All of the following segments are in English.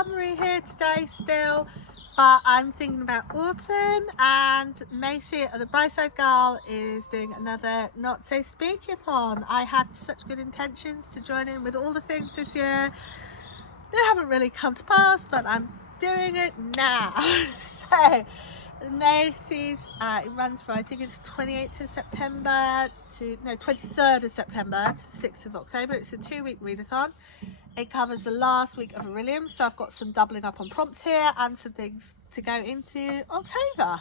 summery here today still, but I'm thinking about autumn, and Macy, the Brightside Girl, is doing another Not So Scaryathon. I had such good intentions to join in with all the things this year. They haven't really come to pass, but I'm doing it now. So Macy's, it runs from, I think it's 28th of September to, no, 23rd of September to 6th of October. It's a 2-week readathon. It covers the last week of Aurelium, so I've got some doubling up on prompts here and some things to go into October.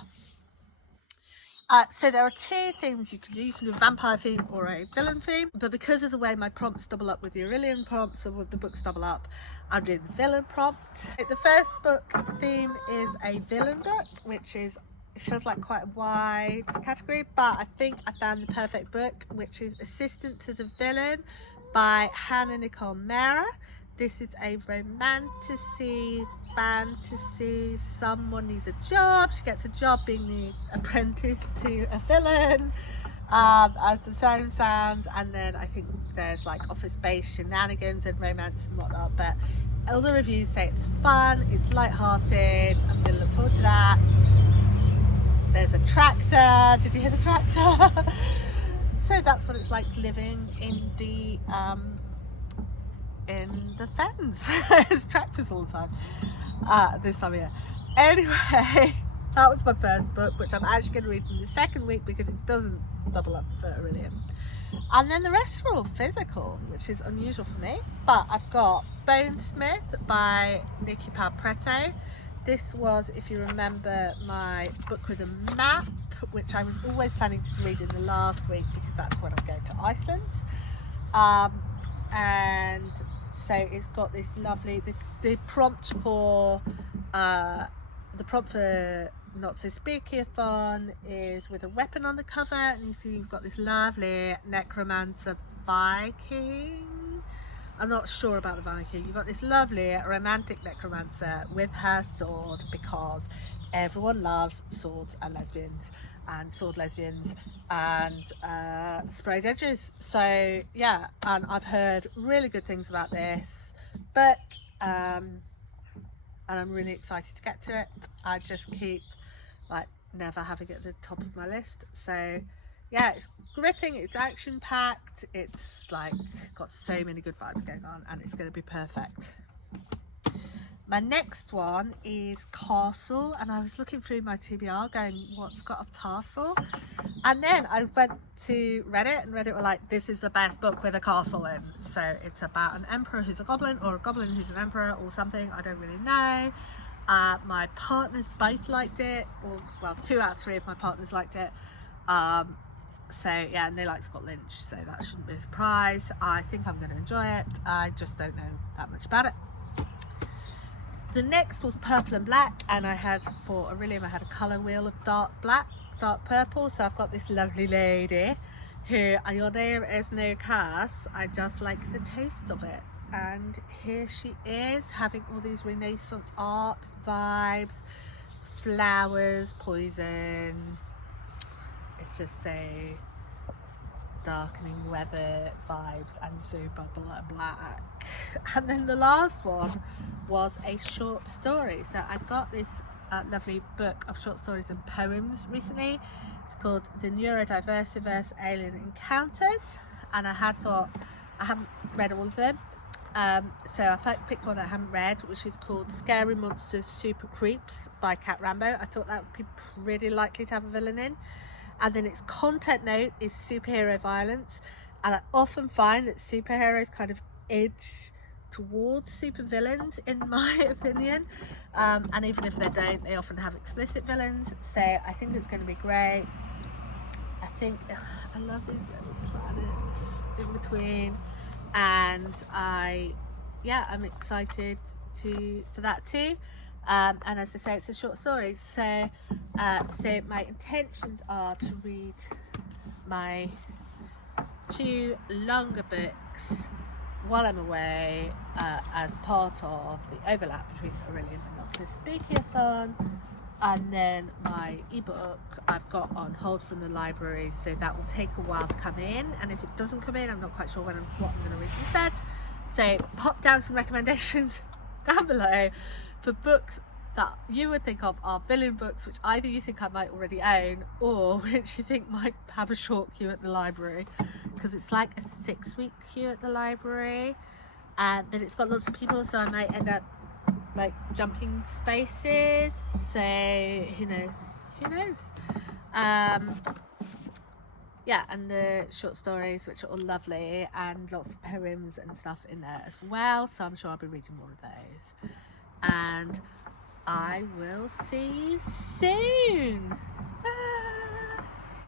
So there are 2 things you can do. You can do a vampire theme or a villain theme, but because of the way my prompts double up with the Aurelium prompts, or with the books double up, I'm doing the villain prompt. The first book theme is a villain book, which is, it feels like quite a wide category, but I think I found the perfect book, which is Assistant to the Villain by Hannah Nicole Mara. This is a romantasy, fantasy, someone needs a job, she gets a job being the apprentice to a villain, as the sound sounds, and then I think there's like office-based shenanigans and romance and whatnot, but all the reviews say it's fun, it's light-hearted. I'm going to look forward to that. There's a tractor, did you hear the tractor? So that's what it's like living in the fens. There's tractors all the time this time of year. Anyway, that was my first book, which I'm actually going to read in the second week because it doesn't double up for Aurelium. And then the rest were all physical, which is unusual for me. But I've got Bonesmith by Nikki Palpretto. This was, if you remember, my book with a map, which I was always planning to read in the last week because that's when I'm going to Iceland. And so it's got this lovely, the prompt for Not So Scaryathon is with a weapon on the cover, and you see you've got this lovely necromancer Viking. I'm not sure about the Viking. You've got this lovely romantic necromancer with her sword, because everyone loves swords and lesbians and sword lesbians and sprayed edges. So yeah, and I've heard really good things about this book, and I'm really excited to get to it. I just keep like never having it at the top of my list. So yeah, it's gripping, it's action packed, it's like got so many good vibes going on, and it's going to be perfect. My next one is Castle, and I was looking through my TBR going, what's got a tassel? And then I went to Reddit, and Reddit were like, this is the best book with a castle in. So it's about an emperor who's a goblin, or a goblin who's an emperor, or something, I don't really know. My partners both liked it, or well, 2 out of 3 of my partners liked it. So yeah, and they like Scott Lynch, so that shouldn't be a surprise. I think I'm going to enjoy it. I just don't know that much about it. The next was Purple and Black, and I had, for Aurelium, I had a colour wheel of dark black, dark purple. So I've got this lovely lady who, your name is no Cass, I just like the taste of it. And here she is, having all these Renaissance art vibes, flowers, poison. It's just so darkening weather vibes and super black. And then the last one was a short story. So I got this lovely book of short stories and poems recently. It's called The Neurodiversiverse Alien Encounters, and I had thought, I haven't read all of them, so I picked one I haven't read, which is called Scary Monsters Super Creeps by Cat Rambo. I thought that would be pretty likely to have a villain in. And then its content note is superhero violence, and I often find that superheroes kind of edge towards supervillains, in my opinion, and even if they don't, they often have explicit villains. So I think it's going to be great. I love these little planets in between, and I'm excited for that too. And as I say, it's a short story, so my intentions are to read my 2 longer books while I'm away, as part of the overlap between Aurelium and Not So Scaryathon. And then my ebook I've got on hold from the library, so that will take a while to come in, and if it doesn't come in, I'm not quite sure what I'm going to read instead. So pop down some recommendations down below for books that you would think of are villain books, which either you think I might already own, or which you think might have a short queue at the library, because it's like a 6-week queue at the library, and then it's got lots of people, so I might end up like jumping spaces, so who knows. Yeah, and the short stories, which are all lovely, and lots of poems and stuff in there as well, so I'm sure I'll be reading more of those, and I will see you soon.